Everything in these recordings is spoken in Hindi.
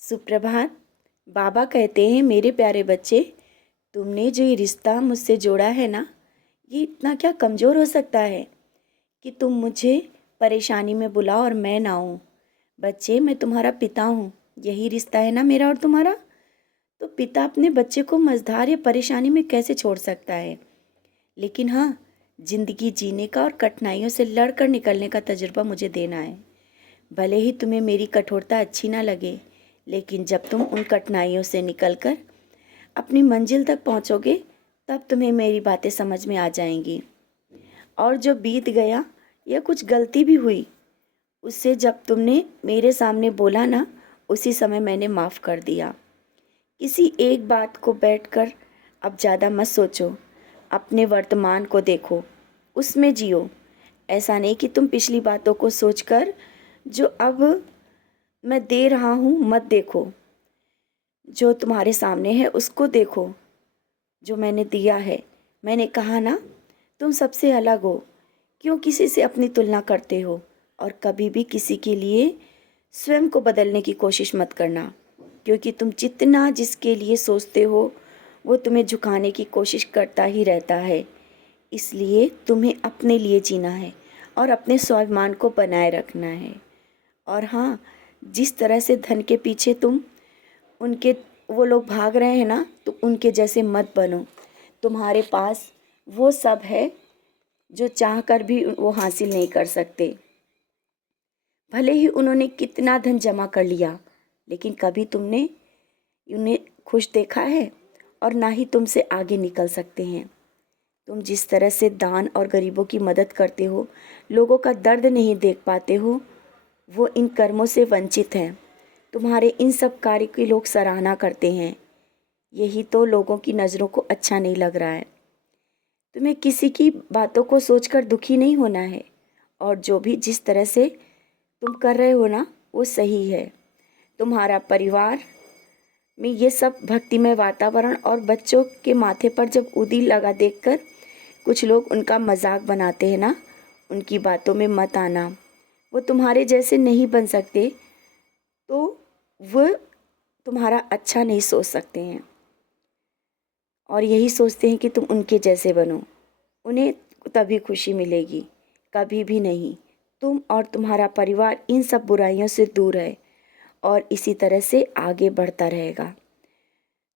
सुप्रभात। बाबा कहते हैं, मेरे प्यारे बच्चे, तुमने जो ये रिश्ता मुझसे जोड़ा है ना, ये इतना क्या कमज़ोर हो सकता है कि तुम मुझे परेशानी में बुलाओ और मैं ना आऊँ। बच्चे, मैं तुम्हारा पिता हूँ। यही रिश्ता है ना मेरा और तुम्हारा। तो पिता अपने बच्चे को मझधार या परेशानी में कैसे छोड़ सकता है। लेकिन हाँ, जिंदगी जीने का और कठिनाइयों से लड़कर निकलने का तजुर्बा मुझे देना है। भले ही तुम्हें मेरी कठोरता अच्छी ना लगे, लेकिन जब तुम उन कठिनाइयों से निकलकर अपनी मंजिल तक पहुंचोगे, तब तुम्हें मेरी बातें समझ में आ जाएंगी। और जो बीत गया या कुछ गलती भी हुई, उससे जब तुमने मेरे सामने बोला ना, उसी समय मैंने माफ़ कर दिया। किसी एक बात को बैठकर अब ज़्यादा मत सोचो। अपने वर्तमान को देखो, उसमें जियो। ऐसा नहीं कि तुम पिछली बातों को सोचकर जो अब मैं दे रहा हूँ मत देखो। जो तुम्हारे सामने है उसको देखो, जो मैंने दिया है। मैंने कहा ना, तुम सबसे अलग हो। क्यों किसी से अपनी तुलना करते हो? और कभी भी किसी के लिए स्वयं को बदलने की कोशिश मत करना, क्योंकि तुम जितना जिसके लिए सोचते हो, वो तुम्हें झुकाने की कोशिश करता ही रहता है। इसलिए तुम्हें अपने लिए जीना है और अपने स्वाभिमान को बनाए रखना है। और हाँ, जिस तरह से धन के पीछे तुम उनके वो लोग भाग रहे हैं ना, तो उनके जैसे मत बनो। तुम्हारे पास वो सब है जो चाहकर भी वो हासिल नहीं कर सकते। भले ही उन्होंने कितना धन जमा कर लिया, लेकिन कभी तुमने उन्हें खुश देखा है? और ना ही तुमसे आगे निकल सकते हैं। तुम जिस तरह से दान और गरीबों की मदद करते हो, लोगों का दर्द नहीं देख पाते हो, वो इन कर्मों से वंचित हैं। तुम्हारे इन सब कार्य की लोग सराहना करते हैं। यही तो लोगों की नज़रों को अच्छा नहीं लग रहा है। तुम्हें किसी की बातों को सोचकर दुखी नहीं होना है। और जो भी जिस तरह से तुम कर रहे हो ना, वो सही है। तुम्हारा परिवार में ये सब भक्तिमय वातावरण और बच्चों के माथे पर जब उदी लगा देखकर कुछ लोग उनका मजाक बनाते हैं ना, उनकी बातों में मत आना। वो तुम्हारे जैसे नहीं बन सकते, तो वो तुम्हारा अच्छा नहीं सोच सकते हैं और यही सोचते हैं कि तुम उनके जैसे बनो। उन्हें तभी खुशी मिलेगी, कभी भी नहीं। तुम और तुम्हारा परिवार इन सब बुराइयों से दूर है और इसी तरह से आगे बढ़ता रहेगा।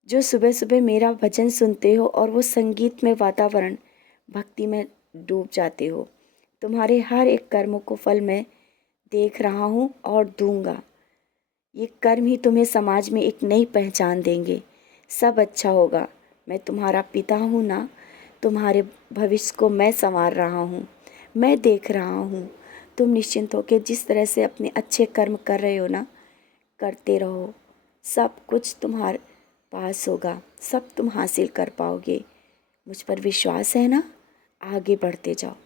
जो सुबह सुबह मेरा भजन सुनते हो और वो संगीत में वातावरण भक्ति में डूब जाते हो, तुम्हारे हर एक कर्मों को फल मैं देख रहा हूँ और दूंगा। ये कर्म ही तुम्हें समाज में एक नई पहचान देंगे। सब अच्छा होगा। मैं तुम्हारा पिता हूँ ना, तुम्हारे भविष्य को मैं संवार रहा हूँ, मैं देख रहा हूँ। तुम निश्चिंत होकर जिस तरह से अपने अच्छे कर्म कर रहे हो ना, करते रहो। सब कुछ तुम्हारे पास होगा, सब तुम हासिल कर पाओगे। मुझ पर विश्वास है ना? आगे बढ़ते जाओ।